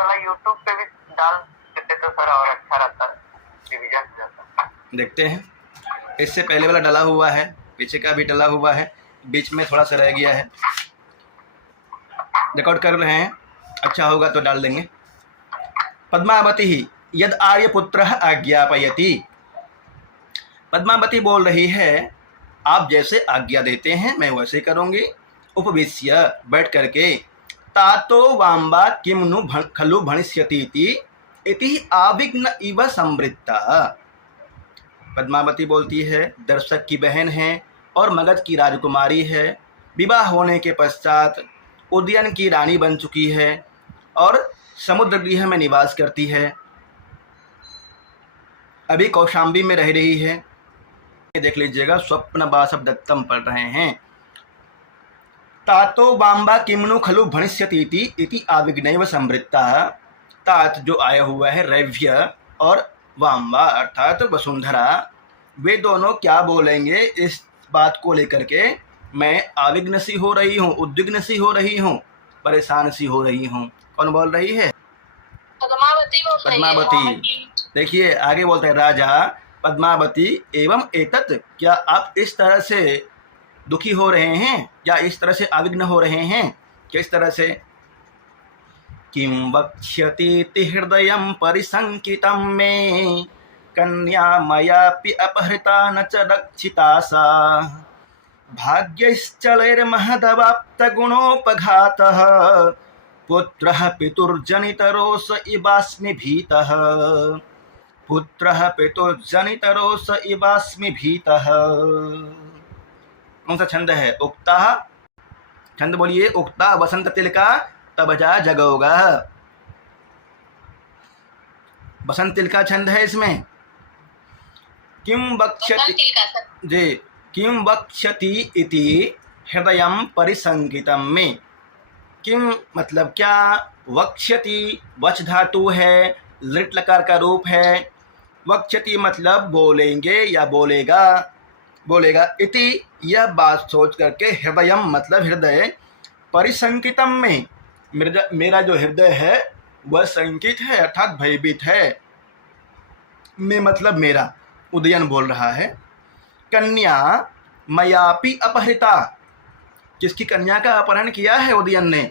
वाला यूट्यूब पे भी डाल देते तो सर और अच्छा रहता, रिवीजन हो जाता। देखते हैं, इससे पहले वाला डला हुआ है, पीछे का भी डला हुआ है, बीच में थोड़ा सा रह गया है। रिकॉर्ड कर रहे हैं, अच्छा होगा तो डाल देंगे। पद्मावती ही यद आर्यपुत्र आज्ञापयति। पद्मावती बोल रही है, आप जैसे आज्ञा देते हैं मैं वैसे करूँगी। उपविश्य बैठ करके, तातो वाम्बा किम नु खलु भणिष्यतीति इति आविघ्न इव संवृत्ता। पद्मावती बोलती है, दर्शक की बहन है और मगध की राजकुमारी है, विवाह होने के पश्चात उद्यन की रानी बन चुकी है और समुद्र गृह में निवास करती है, अभी कौशाम्बी में रह रही है। देख लीजिएगा, स्वप्न बासव दत्तम पढ़ रहे हैं। तातो वाम्बा किमनु खलु भणिष्यतीति इति आविघ्नैव संवृत्ता। तात जो आया हुआ है रैव्य और वाम्बा अर्थात वसुंधरा, वे दोनों क्या बोलेंगे इस बात को लेकर के मैं आविघ्न सी हो रही हूँ, उद्विग्न सी हो रही हूँ, परेशान सी हो रही हूँ। कौन बोल रही है? पद्मावती। देखिए आगे बोलते हैं, राजा पद्मावती एवं एतत्, क्या आप इस तरह से दुखी हो रहे हैं या इस तरह से आविघ्न हो रहे हैं? किस तरह से? किं वक्ष्यतीति हृदयं परिसंकितं मे, कन्या मयापि अपहृता न च रक्षिता सा, भाग्यश्चलैर्महदवाप्त गुणोपघातः, पुत्रः पितुर्जनितरोष इवास्मि भीतः, पुत्रः पितुर्जनितरोष इवास्मि भीतः। कौन सा छंद है? उक्ता, छंद बोलिए। उक्ता वसंत तिलका तब जा जगोगा। बसंत तिलका छंद है इसमें। किम वक्ष्यति जी, किम वक्ष्यति इति हृदयं परिसंकितं में। किम मतलब क्या, वक्ष्यति वच धातु है, लिट लकार का रूप है। वक्ष्यति मतलब बोलेंगे या बोलेगा, बोलेगा। इति यह बात सोच करके, हृदयम मतलब हृदय, परिसंकितम में मेरा जो हृदय है वह संकित है अर्थात भयभीत है। में मतलब मेरा, उदयन बोल रहा है। कन्या मयापि अपहृता, किसकी कन्या का अपहरण किया है उदयन ने?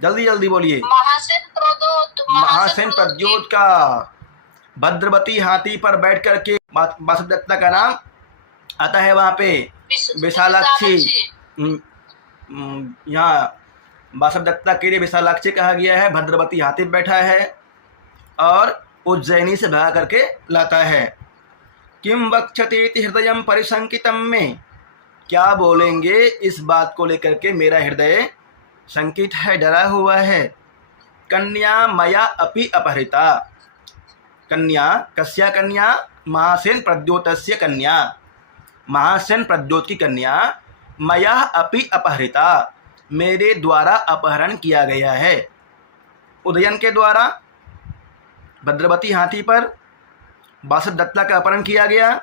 जल्दी जल्दी बोलिए। महासेन प्रद्योत का। भद्रवती हाथी पर बैठ करके, वासुदत्ता का नाम आता है वहाँ पे, विशालाक्षी। यहाँ वासुदत्ता के लिए विशालाक्षी कहा गया है। भद्रवती हाथी पर बैठा है और उज्जैनी से भगा करके लाता है। किम वक्ष्यतीति हृदयं परिसंकितं में, क्या बोलेंगे इस बात को लेकर के मेरा हृदय संकित है, डरा हुआ है। कन्या मया अपि अपहृता। कन्या, कस्या कन्या? महासेन प्रद्योतस्य कन्या, महासेन प्रद्योत की कन्या। मया अपि अपहृता, मेरे द्वारा अपहरण किया गया है। उदयन के द्वारा भद्रवती हाथी पर वासुदत्ता का अपहरण किया गया।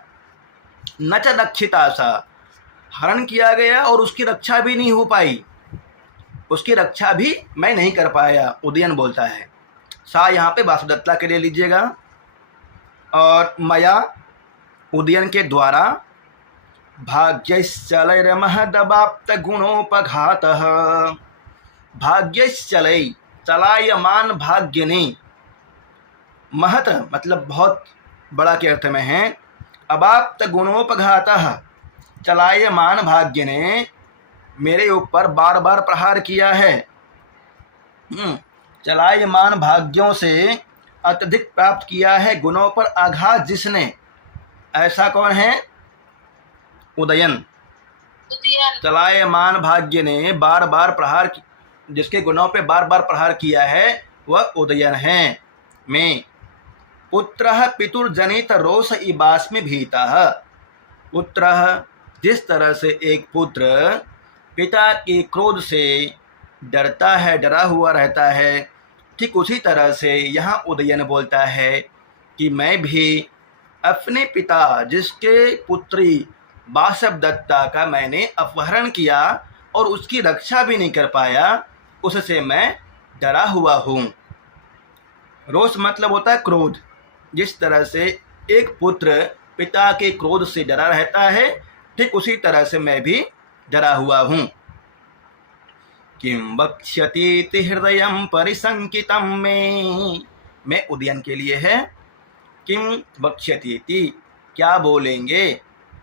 न च रक्षिता सा, हरण किया गया और उसकी रक्षा भी नहीं हो पाई, उसकी रक्षा भी मैं नहीं कर पाया, उदयन बोलता है। सा यहाँ पे वासुदत्ता के लिए लीजिएगा। और मया, उदयन के द्वारा, भाग्यश्चलैर्महदवाप्त गुणोपघातः, भाग्यश्चलै चलायमान भाग्य ने, महत मतलब बहुत बड़ा के अर्थ में है, अवाप्त गुणोपघातः चलायमान भाग्य ने मेरे ऊपर बार बार प्रहार किया है। चलायमान भाग्यों से अत्यधिक प्राप्त किया है, गुणों पर आघात जिसने, ऐसा कौन है? उदयन। चलायमान भाग्य ने बार बार प्रहार, जिसके गुणों पे बार बार प्रहार किया है वह उदयन है। में पुत्रः पितुर्जनित रोष इवास्मि भीतः। पुत्रः, जिस तरह से एक पुत्र पिता के क्रोध से डरता है, डरा हुआ रहता है, ठीक उसी तरह से यहाँ उदयन बोलता है कि मैं भी अपने पिता, जिसके पुत्री वासवदत्ता का मैंने अपहरण किया और उसकी रक्षा भी नहीं कर पाया, उससे मैं डरा हुआ हूँ। रोष मतलब होता है क्रोध। जिस तरह से एक पुत्र पिता के क्रोध से डरा रहता है, ठीक उसी तरह से मैं भी डरा हुआ हूँ। किं वक्ष्यतीति हृदयं परिसंकितं में उदयन के लिए है। किं वक्ष्यतीति, क्या बोलेंगे,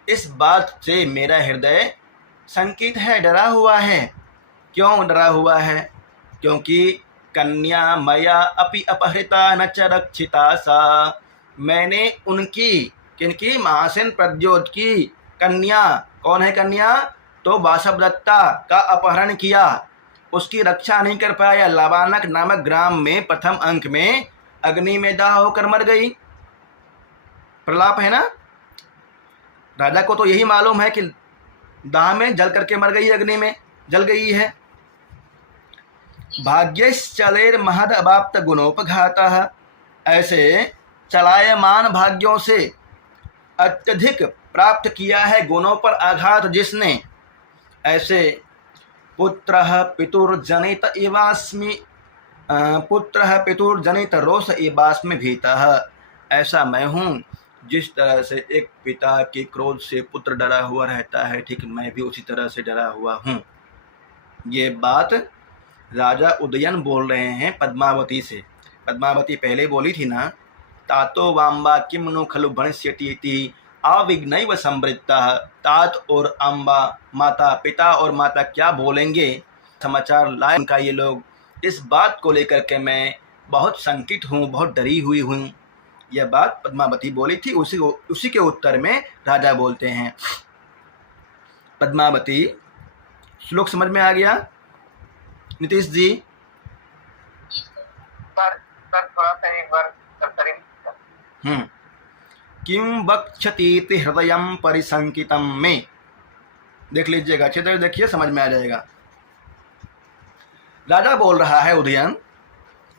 इस बात से मेरा हृदय संकित है, डरा हुआ है। क्यों डरा हुआ है? क्योंकि कन्या मया अपि अपहृता न च रक्षिता सा, मैंने उनकी, किनकी, महासेन प्रद्योत की कन्या, कौन है कन्या, तो वासवदत्ता का अपहरण किया, उसकी रक्षा नहीं कर पाया। लाबानक नामक ग्राम में प्रथम अंक में अग्नि में दाह होकर मर गई। प्रलाप है ना। राजा को तो यही मालूम है कि दाह में जल करके मर गई, अग्नि में जल गई है। भाग्यश्चलेर महद अवाप्त गुणोपघातः, ऐसे चलायमान भाग्यों से अत्यधिक प्राप्त किया है गुणों पर आघात जिसने, ऐसे पुत्रः पितुर्जनित इवास्मि, पुत्रः पितुर्जनित रोष इवास्मि भीतः, ऐसा मैं हूँ। जिस तरह से एक पिता के क्रोध से पुत्र डरा हुआ रहता है, ठीक मैं भी उसी तरह से डरा हुआ हूँ। ये बात राजा उदयन बोल रहे हैं पद्मावती से। पद्मावती पहले बोली थी ना, तातो वाम्बा किम नु खलु भणिष्यति अविघ्नैव संवृत्तः, तात और अम्बा माता, पिता और माता क्या बोलेंगे, समाचार लाए उनका ये लोग। इस बात को लेकर के मैं बहुत शंकित हूँ, बहुत डरी हुई हूँ। यह बात पद्मावती बोली थी। उसी के उत्तर में राजा बोलते हैं। पद्मावती, श्लोक समझ में आ गया नीतीश जी? सर थोड़ा सा एक बार सर किं वक्ष्यतीति हृदयं परिसंकितं में, देख लीजिएगा, अच्छे तरह देखिए, समझ में आ जाएगा। राजा बोल रहा है उदयन,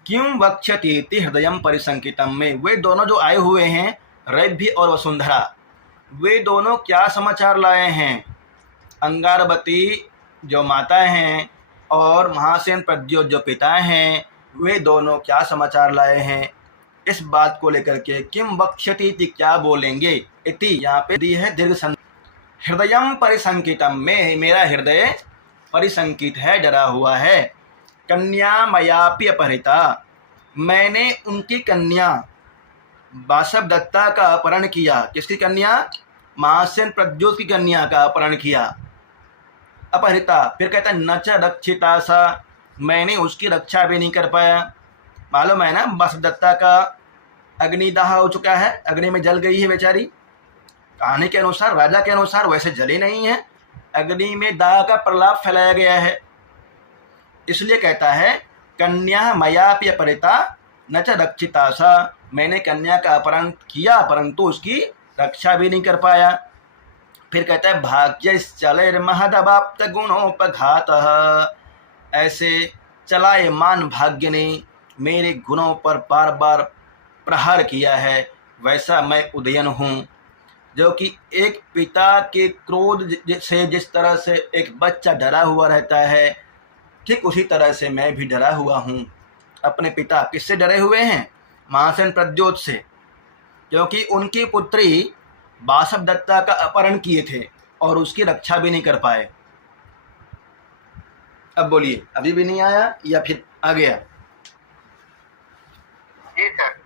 किं वक्ष्यतीति हृदयं परिसंकितं में, वे दोनों जो आए हुए हैं, रैभ्य और वसुंधरा, वे दोनों क्या समाचार लाए हैं। अंगारवती जो माता हैं और महासेन प्रद्योत जो पिता हैं, वे दोनों क्या समाचार लाए हैं, इस बात को लेकर के किम वक्ष्यतीति, क्या बोलेंगे, इति यहाँ पे दी है दीर्घ संधि। हृदयं परिसंकितम में, मेरा हृदय परिसंकित है, डरा हुआ है। कन्या मयापि अपहृता, मैंने उनकी कन्या वासवदत्ता का अपहरण किया। किसकी कन्या? महासेन प्रद्योत की कन्या का अपहरण किया। अपहृता, फिर कहता है न च रक्षिता सा, मैंने उसकी रक्षा भी नहीं कर पाया। मालूम है ना, वासवदत्ता का अग्निदाह हो चुका है, अग्नि में जल गई है बेचारी। कहानी के अनुसार, राजा के अनुसार वैसे जली नहीं है, अग्नि में दाह का प्रलाप फैलाया गया है। इसलिए कहता है कन्या मयापि अपहृता न च रक्षिता सा, मैंने कन्या का अपहरण किया परंतु उसकी रक्षा भी नहीं कर पाया। फिर कहता है भाग्यश्चलैर्महदवाप्त गुणोपघातः, ऐसे चलायमान भाग्य ने मेरे गुणों पर बार बार प्रहार किया है। वैसा मैं उदयन हूँ, जो कि एक पिता के क्रोध से जिस तरह से एक बच्चा डरा हुआ रहता है, ठीक उसी तरह से मैं भी डरा हुआ हूँ। अपने पिता, किससे डरे हुए हैं? महासेन प्रद्योत से, क्योंकि उनकी पुत्री वासवदत्ता का अपहरण किए थे और उसकी रक्षा भी नहीं कर पाए। अब बोलिए, अभी भी नहीं आया या फिर आ गया? जी सर।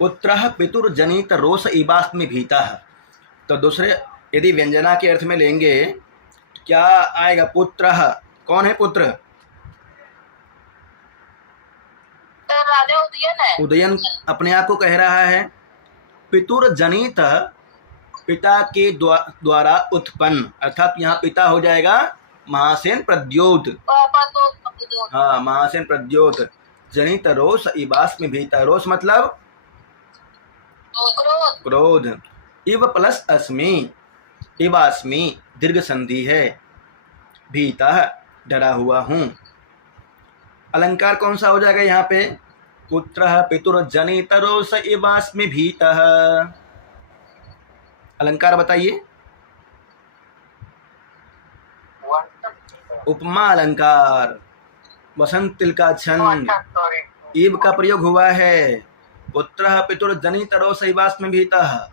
पुत्रः पितुर्जनित रोष इवास्मि भीतः, तो दूसरे यदि व्यंजना के अर्थ में लेंगे तो क्या आएगा? पुत्रः, कौन है पुत्र? तो राजा उदयन है। उदयन अपने आप को कह रहा है। पितुर्जनित, पिता के द्वारा उत्पन्न, अर्थात यहाँ पिता हो जाएगा महासेन प्रद्योत। पापा तो हाँ, महासेन प्रद्योत। जनित रोष इवास्मि भीतः, रोष मतलब क्रोध। इव प्लस अस्मि, इवास्मि दीर्घ संधि है, भीतः डरा हुआ हूँ। अलंकार कौन सा हो जाएगा यहाँ पे? पुत्रः पितुर्जनित रोष इवास्मि भीतः। अलंकार बताइए। उपमा अलंकार, वसंतिल का छंद, अच्छा सॉरी। ईब का प्रयोग हुआ है। पुत्रः पितुर्जनितरो शैवास्म भीतः।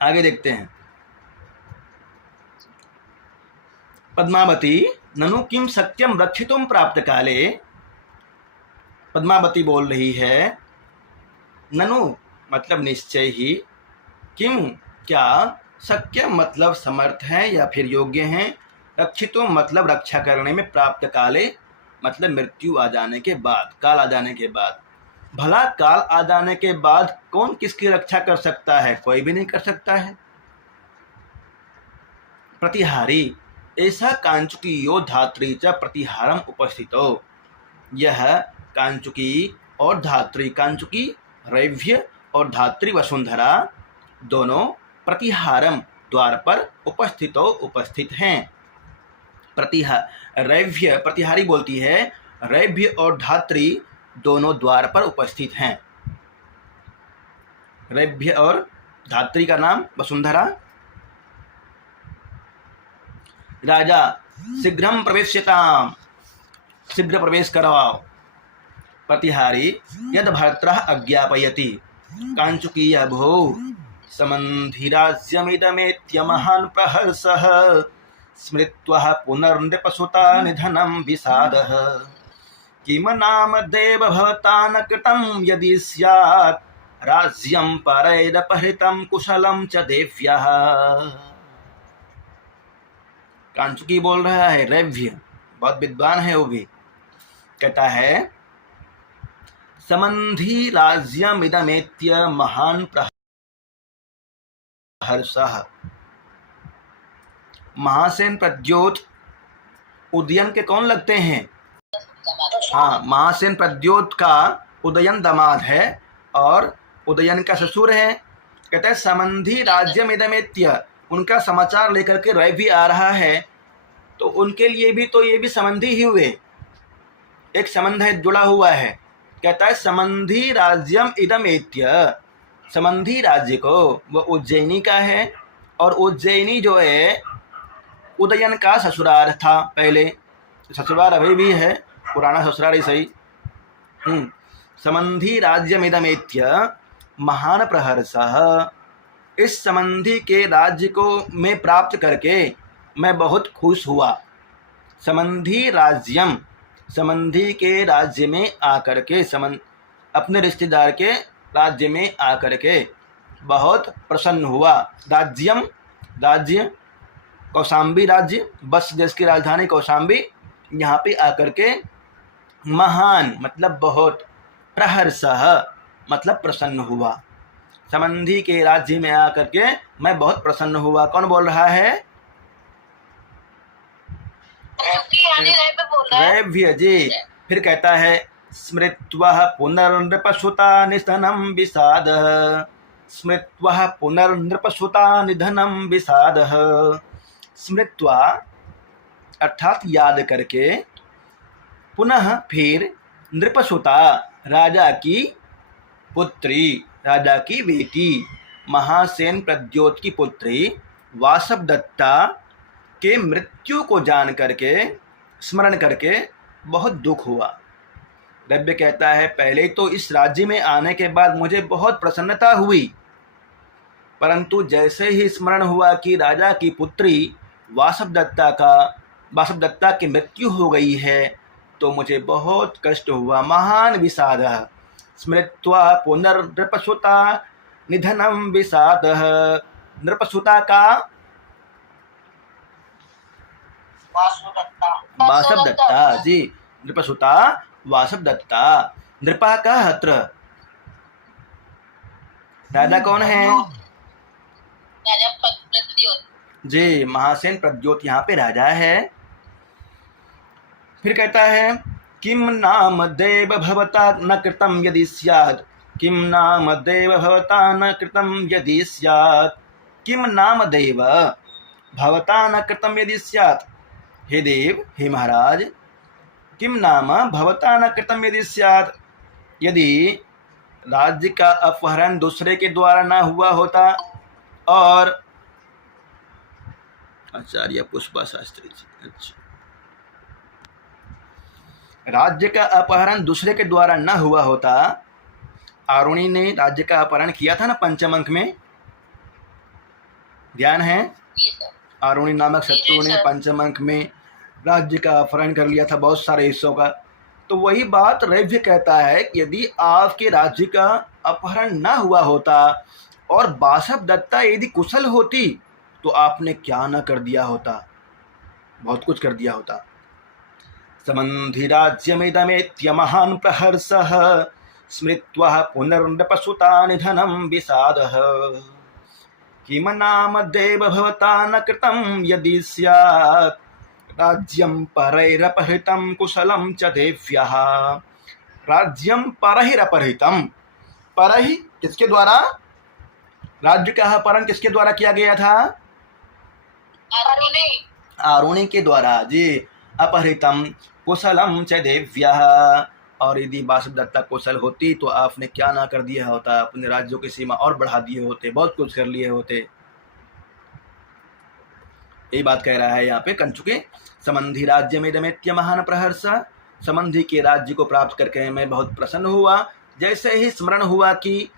आगे देखते हैं। पद्मावती ननु किम सत्यम रक्षितुम प्राप्त काले। पद्मावती बोल रही है, ननु मतलब निश्चय ही, किम क्या, सत्यम मतलब समर्थ है या फिर योग्य हैं, रक्षितुम मतलब रक्षा करने में, प्राप्त काले मतलब मृत्यु आ जाने के बाद, काल आ जाने के बाद। भला काल आ जाने के बाद कौन किसकी रक्षा कर सकता है? कोई भी नहीं कर सकता है। प्रतिहारी ऐसा कांचुकीयो धात्री च प्रतिहारम उपस्थितो। यह कांचुकी और धात्री, कांचुकी रैव्य और धात्री वसुंधरा दोनों प्रतिहारम द्वार पर उपस्थितो उपस्थित हैं। रैव्य प्रतिहारी बोलती है, रैव्य और धात्री दोनों द्वार पर उपस्थित हैं। रैव्य और धात्री का नाम वसुंधरा। राजा शीघ्रम प्रवेश्यताम, शीघ्र प्रवेश करवाओ। प्रतिहारी यद भर्त्रः अज्ञापयति। कांचुकीय भो समन्धिराज्यमिदमेत्य महान् प्रहर्षः स्मृत्वा पुनर्नृपसुता निधनं विषादः। किम नाम देव भवता न कृतं यदि स्यात् राज्यं परैरपहृतं कुशलं च देव्यः। कांचुकी बोल रहा है, रैव्य बहुत विद्वान है वो भी, कहता है समन्धि राज्यमिदमेत्य महान् प्रहर्षः। महासेन प्रद्योत उदयन के कौन लगते हैं? हाँ, महासेन प्रद्योत का उदयन दामाद है और उदयन का ससुर है। कहते हैं समन्धि राज्यमिदमेत्य, उनका समाचार लेकर के रैव्य भी आ रहा है, तो उनके लिए भी तो ये भी संबंधी ही हुए, एक संबंध है, जुड़ा हुआ है। कहता है समन्धि राज्यम इदमेत्य, संबंधी राज्य को वो उज्जैनी का है, और उज्जैनी जो है उदयन का ससुराल था पहले, ससुराल अभी भी है, पुराना ससुराल ही सही। संबंधी राज्यमिदमेत्य महान प्रहर्षः, इस संबंधी के राज्य को मैं प्राप्त करके मैं बहुत खुश हुआ। संबंधी राज्यम, संबंधी के राज्य में आकर के, अपने रिश्तेदार के राज्य में आकर के बहुत प्रसन्न हुआ। राज्यम राज्य, कौशाम्बी राज्य, बस देश की राजधानी कौशाम्बी, यहाँ पे आकर के महान मतलब बहुत, प्रहर्षः मतलब प्रसन्न हुआ। संबंधी के राज्य में आकर के मैं बहुत प्रसन्न हुआ। कौन बोल रहा है? रैव्य जी। फिर कहता है स्मृत्वा पुनर्नृपसुता निधनं विषादः, स्मृत्वा पुनर्नृपसुता निधनं विषादः। स्मृत्वा अर्थात याद करके, पुनः फिर, नृपसुता राजा की पुत्री, राजा की बेटी, महासेन प्रद्योत की पुत्री वासवदत्ता के मृत्यु को जान करके, स्मरण करके बहुत दुख हुआ। रैव्य कहता है पहले तो इस राज्य में आने के बाद मुझे बहुत प्रसन्नता हुई, परंतु जैसे ही स्मरण हुआ कि राजा की पुत्री वासवदत्ता की मृत्यु हो गई है, तो मुझे बहुत कष्ट हुआ। महान विषादः, स्मृत्वा पुनर्नृपसुता निधनं विषादः। नृपसुता का वासवदत्ता जी, नृपसुता वासवदत्ता। नृपा का हत्र, राजा कौन है? राजा प्रद्योत जी, महासेन प्रद्योत यहाँ पे राजा है। फिर कहता है किम नाम देव भवता न कृतं यदि स्यात्, किम नाम देव भवता न कृतं यदि स्यात्। किम नाम देव भवता न कृतं यदि स्यात्। हे देव, हे महाराज, किम नाम भवता न कृतं यदि स्यात्, यदि राज्य का अपहरण दूसरे के द्वारा ना हुआ होता, और आचार्य पुष्पा शास्त्री जी। अच्छा, राज्य का अपहरण दूसरे के द्वारा न हुआ होता, आरुणि ने राज्य का अपहरण किया था ना पंचम अंक में, ध्यान है? जी सर। आरुणि नामक जी, शत्रु ने सर। पंचम अंक में राज्य का अपहरण कर लिया था, बहुत सारे हिस्सों का। तो वही बात रैव्य कहता है कि यदि आपके राज्य का अपहरण न हुआ होता और बासवदत्ता यदि कुशल होती तो आपने क्या न कर दिया होता, बहुत कुछ कर दिया होता। समन्धि राज्यमिदमेत्य महान् प्रहर्षः स्मृत्वा पुनर्नृपसुता निधनं विषादः किम नाम देव भवता न कृतं यदि स्यात् राज्यं परैरपहृतं कुशलं च देव्यः। राज्यं परैरपहृतं, परहि किसके द्वारा, राज्य का अपहरण किसके द्वारा किया गया था? आरुणि के द्वारा जी। अपहृतं कुशलं च देव्यः, और यदि बासवदत्ता कुशल होती तो आपने क्या ना कर दिया होता, अपने राज्यों की सीमा और बढ़ा दिए होते, बहुत कुछ कर लिए होते। यही बात कह रहा है यहाँ पे कंचुके। समंधि राज्य में दमेत्य महान प्रहर्ष, समंधि के राज्य को प्राप्त करके मैं बहुत प्रसन्न हुआ। जैसे ही स्मरण हुआ कि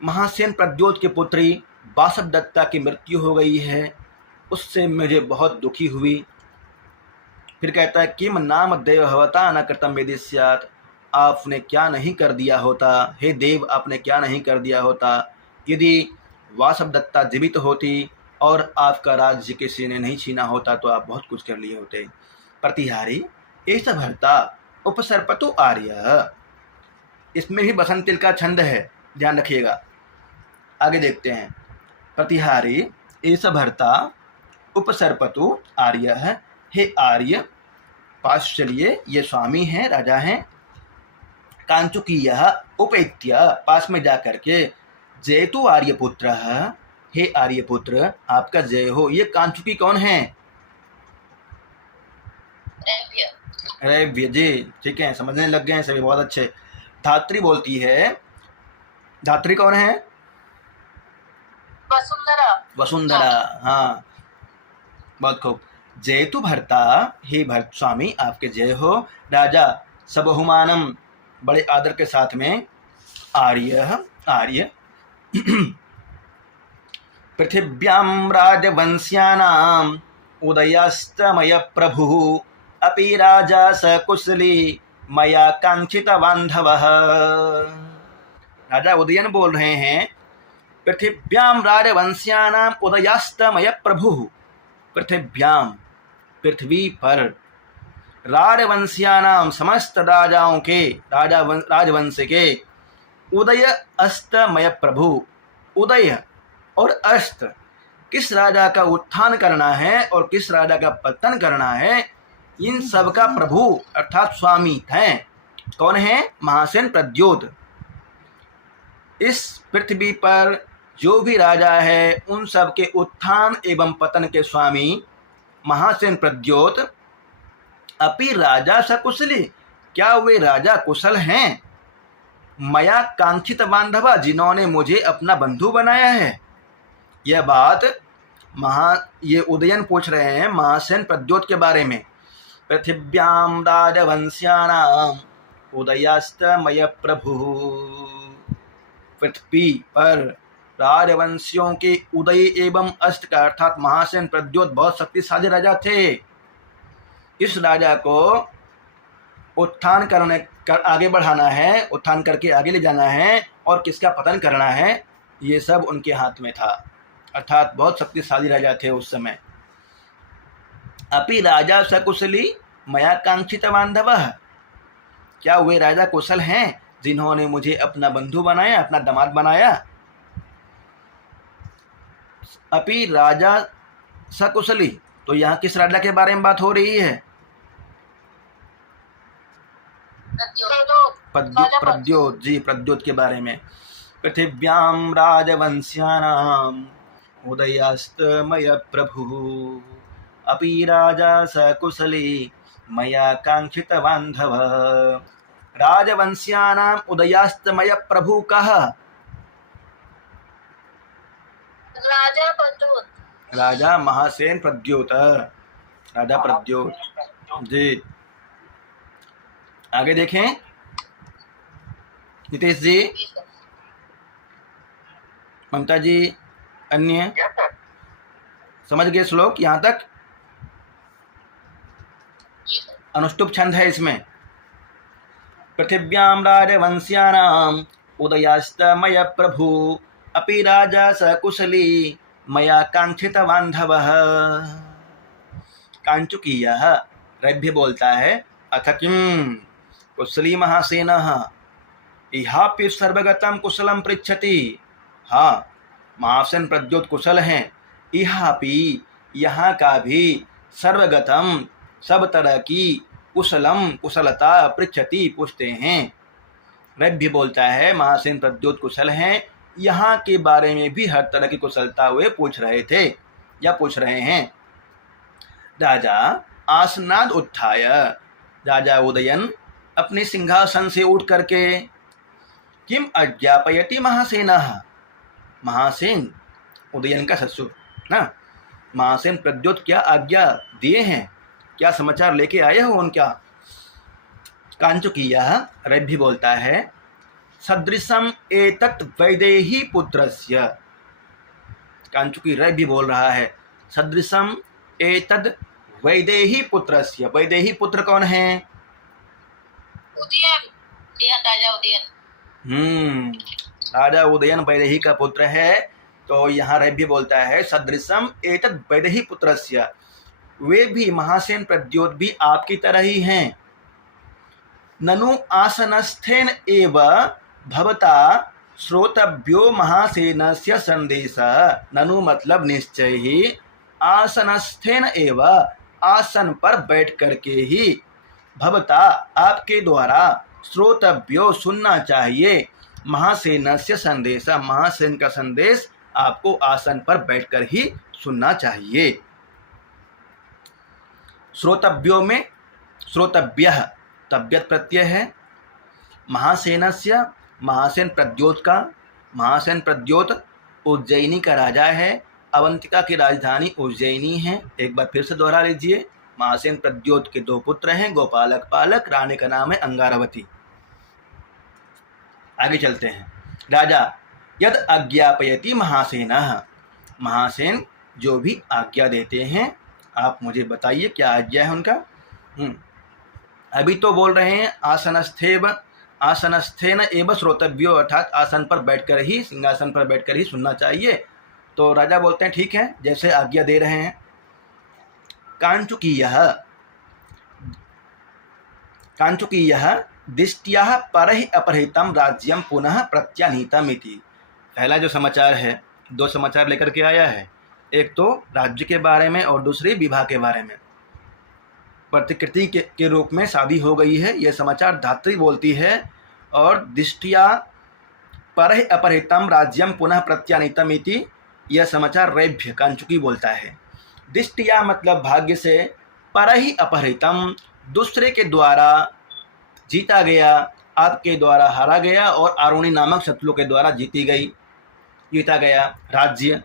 महासेन प्रद्योत के पुत्री बासवदत्ता की मृत्यु हो गई है, उससे मुझे बहुत दुखी हुई। फिर कहता है किम नाम देव भवता न कृतं यदि स्यात्, आपने क्या नहीं कर दिया होता, हे देव आपने क्या नहीं कर दिया होता यदि वासवदत्ता जीवित होती और आपका राज्य किसी ने नहीं छीना होता तो आप बहुत कुछ कर लिए होते। प्रतिहारी एष भर्ता उपसर्पतु आर्य, इसमें भी बसंतिल का छंद है, ध्यान रखिएगा। आगे देखते हैं। प्रतिहारी एष भर्ता उपसर्पतु आर्य है, हे आर्य पास चलिए, ये स्वामी हैं, राजा हैं। कांचुकीय उपेत्य, पास में जाकर के, जयतु आर्यपुत्र, हे आर्यपुत्र आपका जय हो। ये कांचुकी कौन है? रैव्य जी, ठीक है, समझने लग गए हैं सभी, बहुत अच्छे। धात्री बोलती है, धात्री कौन है? वसुंधरा। वसुंधरा, हाँ बहुत खूब। जयतु भर्ता, हे भरत स्वामी आपके जय हो। राजा सबहुमानम, बड़े आदर के साथ में। आर्य, आर्य पृथिव्यां राजवंश्यानां उदयास्तमय प्रभु अपि राजा सकुशली मया कांक्षित बांधवः। राजा उदयन बोल रहे हैं, पृथिव्यां राजवंश्यानां उदयास्तमय प्रभु, पृथिव्यां पृथ्वी पर, राजवंशियानाम समस्त राजाओं के, राजवंश के, उदय अस्तमय प्रभु, उदय और अस्त, किस राजा का उत्थान करना है और किस राजा का पतन करना है, इन सब का प्रभु अर्थात स्वामी हैं। कौन है? महासेन प्रद्योत। इस पृथ्वी पर जो भी राजा है उन सब के उत्थान एवं पतन के स्वामी महासेन प्रद्योत। अपि राजा सकुशली, क्या वे राजा कुशल हैं? मया कांक्षित बांधवा, जिन्होंने मुझे अपना बंधु बनाया है। यह बात ये उदयन पूछ रहे हैं महासेन प्रद्योत के बारे में। पृथिव्यां राजवंश्यानां उदयास्तमय प्रभु, पृथ्वी पर राजवंशियों के उदय एवं अस्त का अर्थात महासेन प्रद्योत बहुत शक्तिशाली राजा थे। इस राजा को उत्थान आगे बढ़ाना है, उत्थान करके आगे ले जाना है, और किसका पतन करना है, ये सब उनके हाथ में था, अर्थात बहुत शक्तिशाली राजा थे उस समय। अपि राजा सकुशली मया कांक्षित बांधवः, क्या वे राजा कुशल हैं जिन्होंने मुझे अपना बंधु बनाया, अपना दामाद बनाया। अपि राजा सकुशली, तो यहाँ किस राजा के बारे में बात हो रही है? प्रद्योत जी, प्रद्योत के बारे में। पृथिव्यां राजवंश्यानां उदयास्तमय प्रभु अपि राजा सकुशली मया कांक्षित बांधव। राजवंश्यानां उदयास्तमय प्रभु कः? राजा प्रद्योत। राजा महासेन प्रद्योत, राजा प्रद्योत जी। आगे देखें नितेश जी, जी सर। ममता जी, अन्य यस सर। समझ गए श्लोक यहाँ तक? जी सर। अनुष्टुप छंद है इसमें। पृथिव्यां राजवंश्यानाम् उदयास्तमय प्रभु अपि राजा सकुशली मया कांक्षित बांधवः। कांचुकीयः रभ्य बोलता है, अथ किं कुशली महासेनः इहापि सर्वगतं कुशलम पृच्छति। हाँ, महासेन प्रद्योत कुशल हैं, इहापि यहाँ का भी सर्वगतम सब तरह की कुशलम कुशलता पृच्छति पूछते हैं। रभ्य बोलता है महासेन प्रद्योत कुशल हैं, यहाँ के बारे में भी हर तरह की कुशलता वे पूछ रहे थे या पूछ रहे हैं। राजा आसनाद उत्थाय, राजा उदयन अपने सिंहासन से उठ करके किम अज्ञापयति महासेनः, महासेन उदयन का ससुर ना, महासेन प्रद्योत क्या आज्ञा दिए हैं, क्या समाचार लेके आए हो उनका। कांचुकीयः रभ्य बोलता है, सदृशम एतत् वैदेही पुत्रस्य। कांचुकी रभ्य बोल रहा है, सदृशम एतद् वैदेही पुत्रस्य। वैदेही पुत्र कौन है? उदयन, उदयन, राजा उदयन। राजा उदयन वैदेही का पुत्र है। तो यहाँ रभ्य बोलता है, सदृशम एतद् वैदेही पुत्रस्य, वे भी महासेन प्रद्योत भी आपकी तरह ही हैं। ननु आसनस्थेन एव भवता श्रोतव्यो महासेनस्य संदेशः। ननु मतलब निश्चय ही, आसनस्थेन एव आसन पर बैठ करके ही, भवता आपके द्वारा, श्रोतव्यो सुनना चाहिए, महासेनस्य संदेशः महासेन का संदेश आपको आसन पर बैठकर ही सुनना चाहिए। श्रोतव्यो में श्रोतव्यः तब्यत प्रत्यय है। महासेनस्य महासेन प्रद्योत का, महासेन प्रद्योत उज्जैनी का राजा है, अवंतिका की राजधानी उज्जैनी है। एक बार फिर से दोहरा लीजिए, महासेन प्रद्योत के दो पुत्र हैं, गोपालक पालक, रानी का नाम है अंगारवती। आगे चलते हैं। राजा यद आज्ञापयति महासेनः, महासेन जो भी आज्ञा देते हैं आप मुझे बताइए क्या आज्ञा है उनका। अभी तो बोल रहे हैं आसनस्थेन एव श्रोतव्यो, अर्थात आसन पर बैठकर ही, सिंहासन पर बैठकर ही सुनना चाहिए। तो राजा बोलते हैं ठीक है, जैसे आज्ञा दे रहे हैं। कांचुकीयः दिष्ट्याः परहि अपहृतं राज्यं पुनः प्रत्यानीतम् इति। पहला जो समाचार है, दो समाचार लेकर के आया है, एक तो राज्य के बारे में और दूसरी विवाह के बारे में। प्रतिकृति के रूप में शादी हो गई है, यह समाचार धात्री बोलती है। और दिष्ट्या परहि अपहृतं राज्यं पुनः प्रत्यानीतम् इति, यह समाचार रभ्य कांचुकी बोलता है। दिष्ट्या मतलब भाग्य से, परहि अपहृतं दूसरे के द्वारा जीता गया, आपके द्वारा हारा गया और आरुणी नामक शत्रु के द्वारा जीता गया राज्य।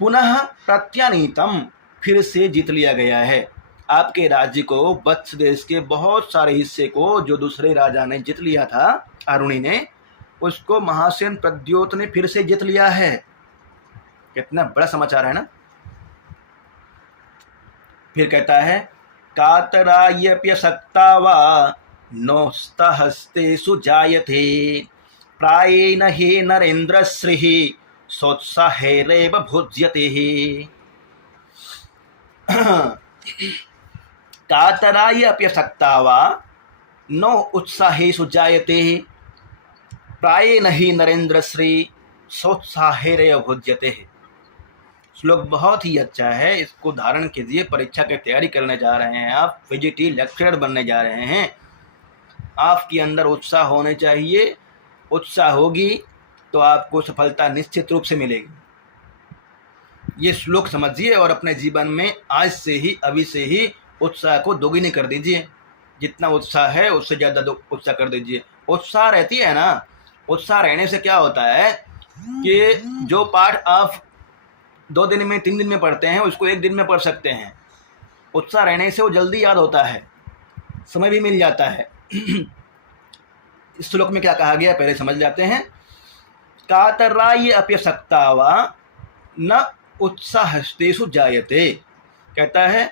पुनः प्रत्यानीतम फिर से जीत लिया गया है। आपके राज्य को, वत्स देश के बहुत सारे हिस्से को जो दूसरे राजा ने जीत लिया था, आरुणी ने, उसको महासेन प्रद्योत ने फिर से जीत लिया है। कितना बड़ा समाचार है ना। फिर कहता है, कातरायप्यशक्ता वा नोस्तहस्तेषु जायते प्रायेण हि नरेन्द्रश्रीः सोत्साहेरेव भुज्यते। कातराय अप्यशक्ता वा न उत्साहेषु जायते प्रायेण हि नरेन्द्रश्री सोत्साहेरेव भुज्यते। श्लोक बहुत ही अच्छा है, इसको धारण कीजिए। परीक्षा की तैयारी करने जा रहे हैं आप, फिजिटी लेक्चरर बनने जा रहे हैं, आपके अंदर उत्साह होने चाहिए। उत्साह होगी तो आपको सफलता निश्चित रूप से मिलेगी। ये श्लोक समझिए और अपने जीवन में आज से ही, अभी से ही उत्साह को दोगुनी कर दीजिए। जितना उत्साह है उससे ज़्यादा उत्साह कर दीजिए। उत्साह रहती है ना, उत्साह रहने से क्या होता है कि जो पाठ आप 2 दिन में 3 दिन में पढ़ते हैं उसको 1 दिन में पढ़ सकते हैं। उत्साह रहने से वो जल्दी याद होता है, समय भी मिल जाता है। इस श्लोक में क्या कहा गया पहले समझ जाते हैं। कातराय अप्यसक्ता वा न उत्साहस्तेषु जायते, कहता है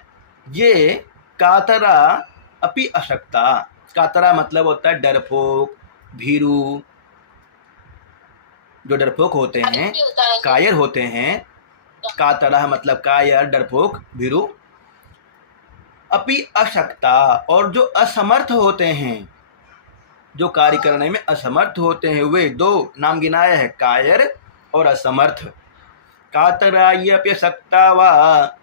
ये कातरा अपि अशक्ता। कातरा मतलब होता है डरपोक, भीरू। जो डरपोक होते हैं, भी होता है कायर होते हैं। कातरा मतलब कायर, डरपोक, भीरू। अपि अशक्ता, और जो असमर्थ होते हैं, जो कार्य करने में असमर्थ होते हैं, वे 2 नाम गिनाया है, कायर और असमर्थ। कातरायप्यसक्ता वा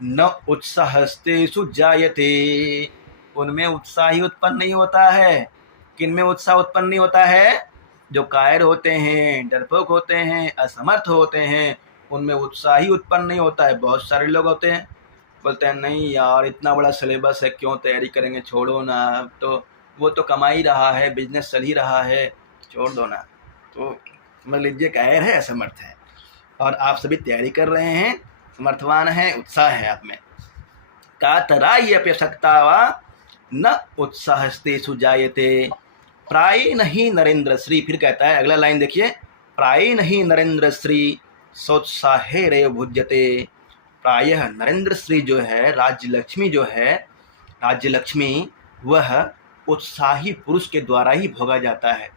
न उत्साहस्तेषु जायते, उनमें उत्साह ही उत्पन्न नहीं होता है। किन में उत्साह उत्पन्न नहीं होता है? जो कायर होते हैं, डरपोक होते हैं, असमर्थ होते हैं, उनमें उत्साह ही उत्पन्न नहीं होता है। बहुत सारे लोग होते हैं बोलते हैं नहीं यार इतना बड़ा सिलेबस है, क्यों तैयारी करेंगे, छोड़ो ना, तो वो तो कमा ही रहा है, बिजनेस चल ही रहा है, छोड़ दो ना। तो समझ लीजिए कायर है, असमर्थ है, और आप सभी तैयारी कर रहे हैं, समर्थवान है, उत्साह है आप में। कातरायप्यसक्ता वा न उत्साहस्तेषु जायते प्रायेण ही नरेंद्र श्री। फिर कहता है अगला लाइन देखिए, प्रायेण ही नरेंद्र श्री सोत्साहेरेव भुज्यते। प्रायः नरेंद्र श्री जो है, राज्य लक्ष्मी जो है, राज्य लक्ष्मी वह उत्साही पुरुष के द्वारा ही भोगा जाता है।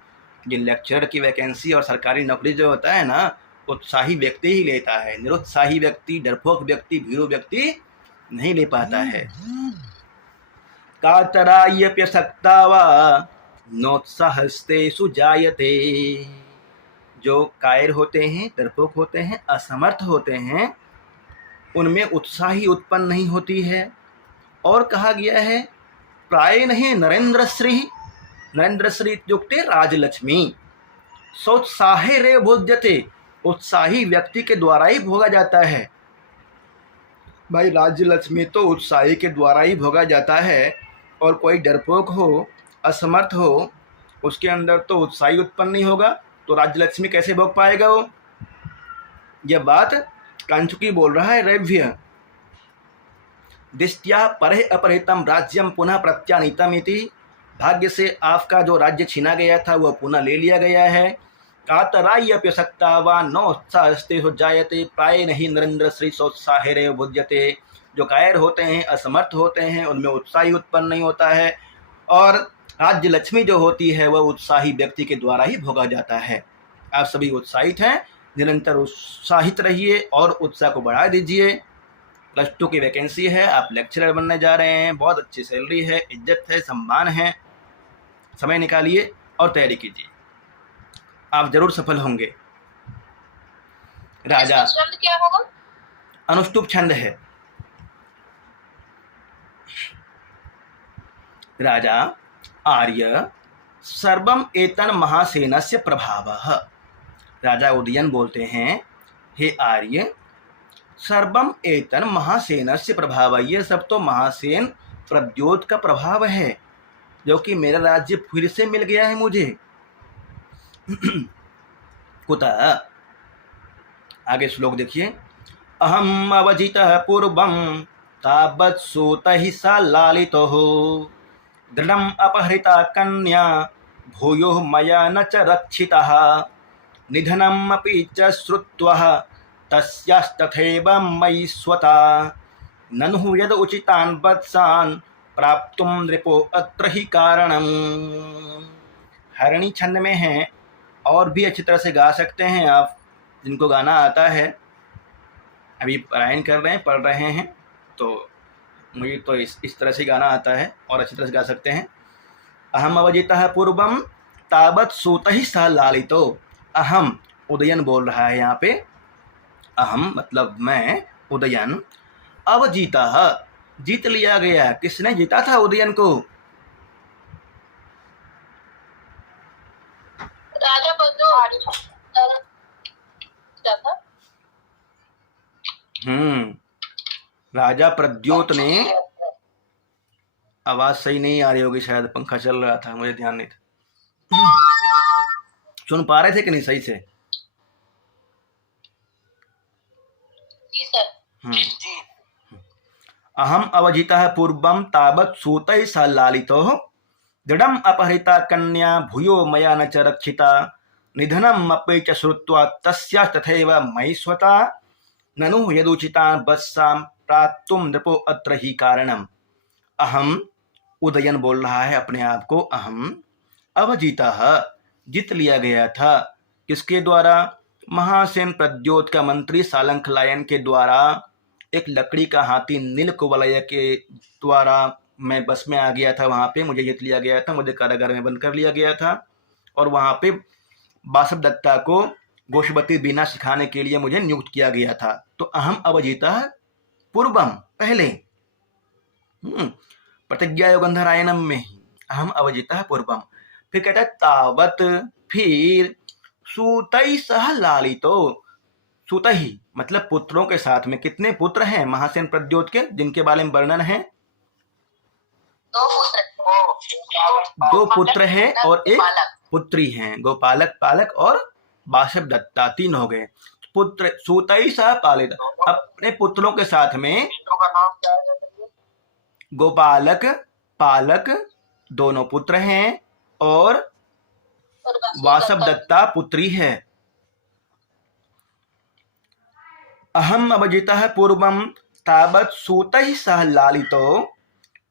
ये लेक्चरर की वैकेंसी और सरकारी नौकरी जो होता है ना, उत्साही व्यक्ति ही लेता है, निरुत्साही व्यक्ति, डरपोक व्यक्ति, भीरू व्यक्ति नहीं ले पाता है। कातरायप्यसक्ता वा नोत्साहस्तेषु जायते, जो कायर होते हैं, डरपोक होते हैं, असमर्थ होते हैं, उनमें उत्साह ही उत्पन्न नहीं होती है। और कहा गया है प्राय नहीं नरेंद्र श्री, नरेंद्र श्री इत्युक्ते राजलक्ष्मी, सोत्साहे रे भोज्यते, उत्साही व्यक्ति के द्वारा ही भोगा जाता है। भाई राज्य लक्ष्मी तो उत्साही के द्वारा ही भोगा जाता है, और कोई डरपोक हो, असमर्थ हो, उसके अंदर तो उत्साही उत्पन्न नहीं होगा, तो राज्य लक्ष्मी कैसे भोग पाएगा वो? यह बात कांचुकी बोल रहा है रैभ्य। दिष्ट्या परे अपहृतम राज्यम पुनः प्रत्यानीतम इति, भाग्य से आपका जो राज्य छीना गया था वह पुनः ले लिया गया है। कातरायप्यसक्ता वा नोत्साहस्तेषु जायते प्रायेण ही नरेंद्र श्री सोत्साहेरेव भुज्यते, जो कायर होते हैं, असमर्थ होते हैं, उनमें उत्साही उत्पन्न नहीं होता है, और राज्य लक्ष्मी जो होती है वह उत्साही व्यक्ति के द्वारा ही भोगा जाता है। आप सभी उत्साहित हैं, निरंतर उत्साहित रहिए और उत्साह को बढ़ा दीजिए। +2 की वैकेंसी है, आप लेक्चरर बनने जा रहे हैं, बहुत अच्छी सैलरी है, इज्जत है, सम्मान है। समय निकालिए और तैयारी कीजिए, आप जरूर सफल होंगे। राजा इसका शब्द क्या होगा? अनुष्टुप छंद है। राजा आर्य सर्वम एतन महासेनस्य प्रभावः। राजा उदयन बोलते हैं, हे आर्य, सर्वम एतन महासेनस्य प्रभाव, ये सब तो महासेन प्रद्योत का प्रभाव है, जो कि मेरा राज्य फिर से मिल गया है मुझे। कुतः, आगे श्लोक देखिए, अहम अवजितः पूर्वं तावत् सूतैः सा लालितः, दृढम् अपहृता कन्या भूयो मया न च रक्षितः, निधनम् अपि च श्रुत्वा तस्यास्तथैव मयि स्वता, ननु यद उचितान् वत्सान् प्राप्तुं नृपो अत्र ही कारणम्। हरणी छंद में है, और भी अच्छी तरह से गा सकते हैं आप, जिनको गाना आता है। अभी पारायण कर रहे हैं, पढ़ रहे हैं, तो मुझे तो इस तरह से गाना आता है और अच्छी तरह से गा सकते हैं। अहम अवजितः पूर्वम तावत् सूतैः सह लालितो। अहम उदयन बोल रहा है यहाँ पे, अहम मतलब मैं, उदयन, अवजीतः जीत लिया गया। किसने जीता था उदयन को? राजा बंधु राजा प्रद्योत ने, आवाज सही नहीं आ रही होगी, शायद पंखा चल रहा था, मुझे ध्यान नहीं था। सुन पा रहे थे कि नहीं सही से? जी अहम अवजितः पूर्वं तावत् सूतैः सह लालितो दृढम् अपहृता कन्या भूयो मया न च रक्षिता निधनम् अपि च श्रुत्वा तस्याः तथैव मयि स्वता ननु यदुचितान् वत्सान् प्राप्तुं नृपो अत्र ही कारणम्। अहम, उदयन बोल रहा है अपने आप को, अहम अवजितः, जीत लिया गया था। किसके द्वारा? महासेन प्रद्योत का मंत्री सालंख लायन के द्वारा। एक लकड़ी का हाथी नील कुवलय के द्वारा मैं बस में आ गया था, वहां पे मुझे जीत लिया गया था, मुझे कारागार में बंद कर लिया गया था और वहां पे बासव दत्ता को गोशवती बीना सिखाने के लिए मुझे नियुक्त किया गया था। तो अहम अवजितः पूर्वम, पहले, प्रतिज्ञा योगंधरायणम में ही अहम अवजितः पूर्वम। फिर कहता है तावत, फिर सूतई सह लालितो, सूतही मतलब पुत्रों के साथ में। कितने पुत्र हैं महासेन प्रद्योत के जिनके बारे में वर्णन है? 2 पुत्र। 2 पुत्र हैं और एक गोपालक। पुत्री हैं। गोपालक, पालक और बासव दत्ता, 3 हो गए पुत्र। सूतई सह पालित, अपने पुत्रों के साथ में तीनों का नाम क्या है? गोपालक, पालक दोनों पुत्र हैं और वासव दत्ता पुत्री है। अहम अवजितः पूर्वम तावत् सूतैः सह लालितो,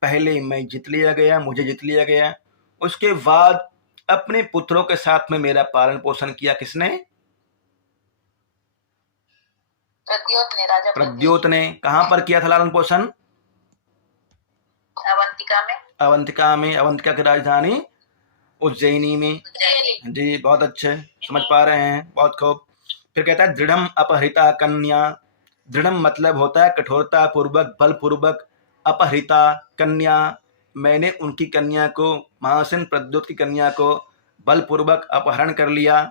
पहले मैं जीत लिया गया, मुझे जीत लिया गया। उसके बाद अपने पुत्रों के साथ में मेरा पालन पोषण किया। किसने? प्रद्योत ने, राजा प्रद्योत ने। कहां पर किया था लालन पोषण? अवंतिका में। अवंतिका में, अवंतिका की राजधानी उज्जैनी में। जी बहुत अच्छे, समझ पा रहे हैं, बहुत खूब। फिर कहता है दृढ़म अपहृता कन्या। दृढ़म मतलब होता है कठोरता पूर्वक, बल पूर्वक। अपहृता कन्या, मैंने उनकी कन्या को, महासेन प्रद्योत की कन्या को बलपूर्वक अपहरण कर लिया।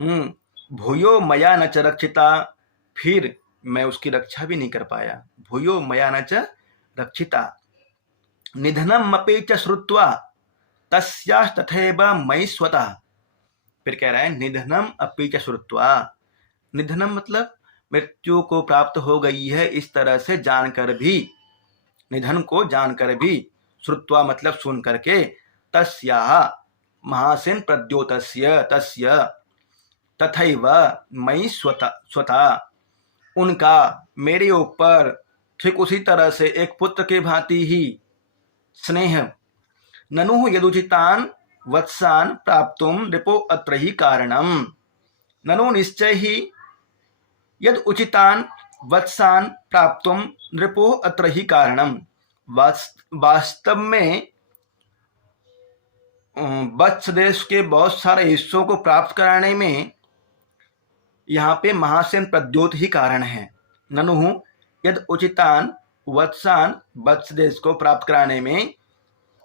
भूयो मया न च रक्षिता, फिर मैं उसकी रक्षा भी नहीं कर पाया। भूयो मया न च रक्षिता। निधनम अपि च श्रुत्वा तस्याः तथैव मयि स्वतः। फिर कह रहा है निधनम अपि च श्रुत्वा। निधनम मतलब मृत्यु को प्राप्त हो गई है, इस तरह से जानकर भी, निधन को जानकर भी, श्रुत्वा मतलब सुन करके, तस्याः महासेन प्रद्योतस्य, तस्य तथैव मयि स्वतः, उनका मेरे ऊपर ठीक उसी तरह से एक पुत्र के भांति ही स्नेह। ननु यदुचितान वत्सान प्राप्तुम नृपो अत्र ही कारणम। ननु निश्चय ही यद उचितान वत्सान प्राप्तुम नृपो अत्र ही कारणम। वास्तव में वत्स देश के बहुत सारे हिस्सों को प्राप्त कराने में यहाँ पे महासेन प्रद्योत ही कारण है। ननु यद उचितान वत्सान, वत्स देश को प्राप्त कराने में,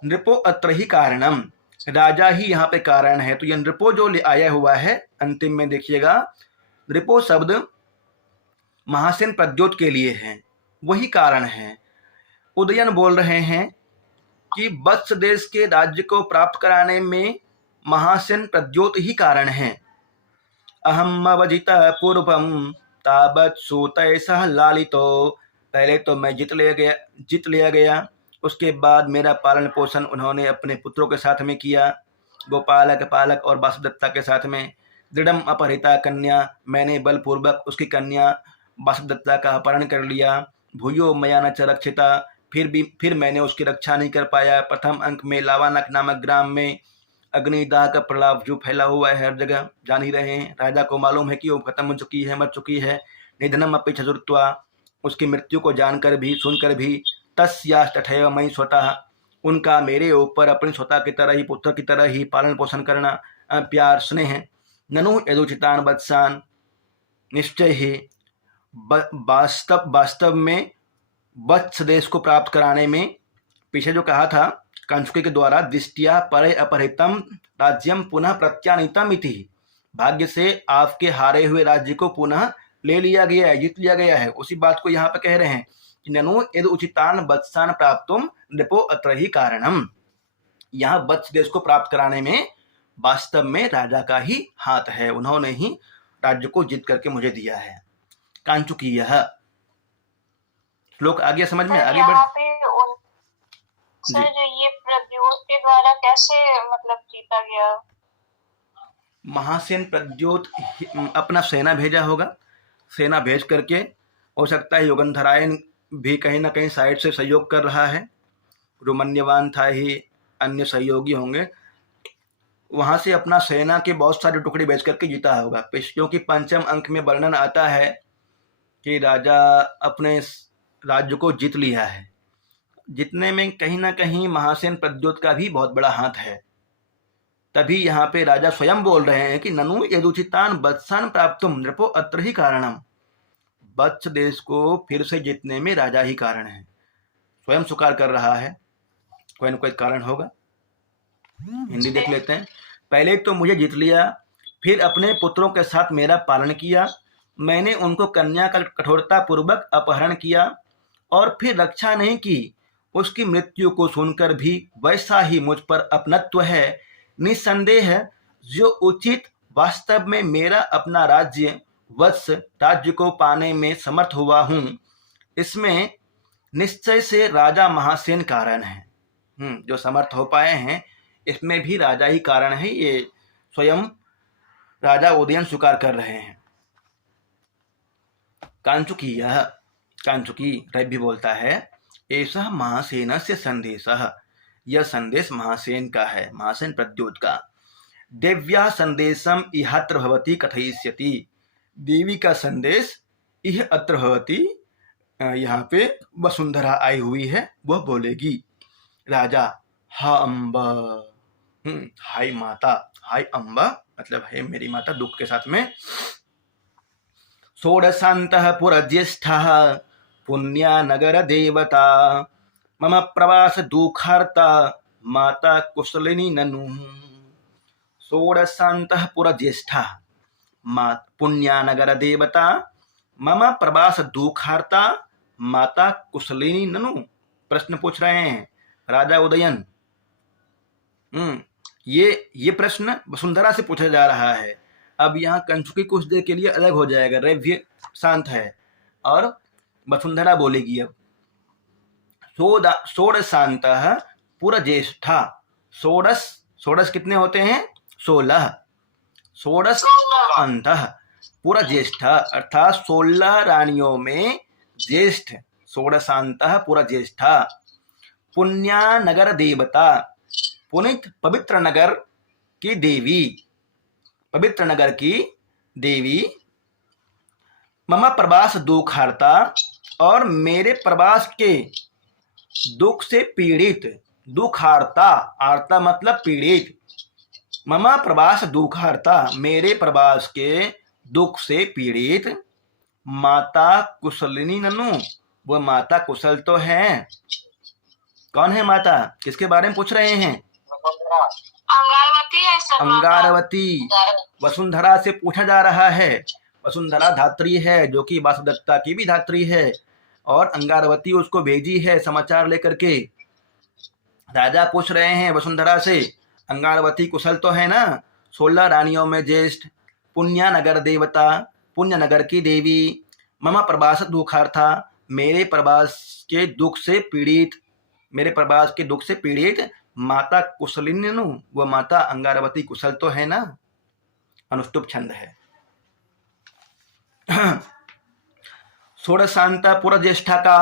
नृपो अत्र ही कारणम, राजा ही यहाँ पे कारण है। तो यह नृपो जो आया हुआ है अंतिम में देखिएगा, नृपो शब्द महासेन प्रद्योत के लिए है, वही कारण है। उदयन बोल रहे हैं कि वत्स देश के राज्य को प्राप्त कराने में महासेन प्रद्योत ही कारण है। अहम अवजितः पूर्वम तावत् सूतैः सह लालितो, पहले तो मैं जीत लिया गया, उसके बाद मेरा पालन पोषण उन्होंने अपने पुत्रों के साथ में किया, गोपालक, पालक और वासुदत्ता के साथ में। दृढ़म अपहृता कन्या, मैंने बलपूर्वक उसकी कन्या वासुदत्ता का अपहरण कर लिया। भूयो मया न च रक्षिता, फिर मैंने उसकी रक्षा नहीं कर पाया। प्रथम अंक में लावानक नामक ग्राम में अग्निदाह का प्रलाप जो फैला हुआ है हर जगह, जान ही रहे हैं। राजा को मालूम है कि वो खत्म हो चुकी है, मर चुकी है। निधनम अपि च श्रुत्वा, उसकी मृत्यु को जानकर भी, सुनकर भी, तस्याः तथैव मयि स्वतः, उनका मेरे ऊपर अपनी स्वतः की तरह ही, पुत्र की तरह ही पालन पोषण करना, प्यार, स्नेह। ननु यदुचितान वत्सान, निश्चय ही वास्तव में वत्स देश को प्राप्त कराने में, पीछे जो कहा था कंचुकी के द्वारा, दृष्टिया परे अपहृतम राज्यम पुनः प्रत्यानीतम इति, भाग्य से आपके हारे हुए राज्य को पुनः ले लिया गया है, जीत लिया गया है। उसी बात को यहाँ पे कह रहे हैं कि ननु यदि उचितान वत्सान प्राप्तुम नृपो अत्र ही कारणम। यहाँ वत्स देश को प्राप्त कराने में वास्तव में राजा का ही हाथ है, उन्होंने ही राज्य को जीत करके मुझे दिया है। कांचुकीयः, श्लोक आ गया समझ में? सर आगे यहाँ बढ़। पे सर ये प्रद्योत के द्वारा कैसे मतलब जीता गया? महासेन प्रद्योत अपना सेना भेजा होगा, सेना भेज करके, हो सकता है युगंधरायन भी कहीं ना कहीं साइड से सहयोग कर रहा है, रोमन्यवान था ही, अन्य सहयोगी होंगे, वहाँ से अपना सेना के बहुत सारे टुकड़े भेज करके जीता होगा। क्योंकि पंचम अंक में वर्णन आता है कि राजा अपने राज्य को जीत लिया है। जितने में कहीं ना कहीं महासेन प्रद्योत का भी बहुत बड़ा हाथ है। तभी यहाँ पे राजा स्वयं बोल रहे हैं कि ननु यदुचितान वत्सान प्राप्तुम नृपो अत्र ही कारणम। वत्स देश को फिर से जीतने में राजा ही कारण है, स्वयं स्वीकार कर रहा है, कोई न कोई कारण होगा। हिंदी देख लेते हैं। पहले तो मुझे जीत लिया, फिर अपने पुत्रों के साथ मेरा पालन किया, मैंने उनको कन्या का कठोरता पूर्वक अपहरण किया और फिर रक्षा नहीं की। उसकी मृत्यु को सुनकर भी वैसा ही मुझ पर अपनत्व है। निस्संदेह जो उचित वास्तव में मेरा अपना राज्य वत्स राज्य को पाने में समर्थ हुआ हूँ, इसमें निश्चय से राजा महासेन कारण है। जो समर्थ हो पाए हैं इसमें भी राजा ही कारण है, ये स्वयं राजा उदयन स्वीकार कर रहे हैं। कांचुकी रवि बोलता है, ऐसा महासेन से संदेश, यह संदेश महासेन का है, महासेन प्रद्योत का। देव्या संदेशम इहत्र भवति कथयिष्यति, देवी का संदेश यह अत्र भवति, यहाँ पे वसुंधरा आई हुई है, वह बोलेगी। राजा, हा अम्बा, हाय माता, हाय अम्बा मतलब है मेरी माता, दुख के साथ में। षोडशान्तः पुरज्येष्ठः पुण्या नगर देवता, मम प्रवास दुःखार्ता माता कुशलिनी ननु। षोडशान्तः पुरज्येष्ठः पुण्या नगर देवता, मम प्रवास दुःखार्ता माता कुशलिनी ननु। प्रश्न पूछ रहे हैं राजा उदयन। ये प्रश्न वसुंधरा से पूछा जा रहा है। अब यहाँ कंचुकी कुछ देर के लिए अलग हो जाएगा, रव्य शांत है और वसुंधरा बोलेगी। अब षोडशान्तः पुरज्येष्ठा, षोडश कितने होते हैं? 16। षोडशान्तः पुरज्येष्ठा अर्थात 16 रानियों में ज्येष्ठ, षोडशान्तः पुरज्येष्ठा। पुण्या नगर देवता, पुनित पवित्र नगर की देवी, पवित्र नगर की देवी। मम प्रवास दुःखार्ता, और मेरे प्रवास के दुख से पीड़ित, दुःखार्ता, आर्ता मतलब पीड़ित। मम प्रवास दुःखार्ता, मेरे प्रवास के दुख से पीड़ित। माता कुशलिनी ननु, वह माता कुशल तो है। कौन है माता? किसके बारे में पूछ रहे हैं? अंगारवती है सर। अंगारवती, वसुंधरा से पूछा जा रहा है। वसुंधरा धात्री है, जो कि वासुदत्ता की भी धात्री है, और अंगारवती उसको भेजी है समाचार लेकर के। राजा पूछ रहे हैं वसुंधरा से, अंगारवती कुशल तो है ना? 16 रानियों में ज्येष्ठ, पुण्या नगर देवता, पुण्य नगर की देवी। मम प्रवास दुःखार्था, मेरे प्रवास के दुख से पीड़ित, मेरे प्रवास के दुख से पीड़ित। माता कुशलिनी नु, वह माता अंगारवती कुशल तो है ना? अनुष्टुप छंद है। षोडशांत पुरज्येष्ठा का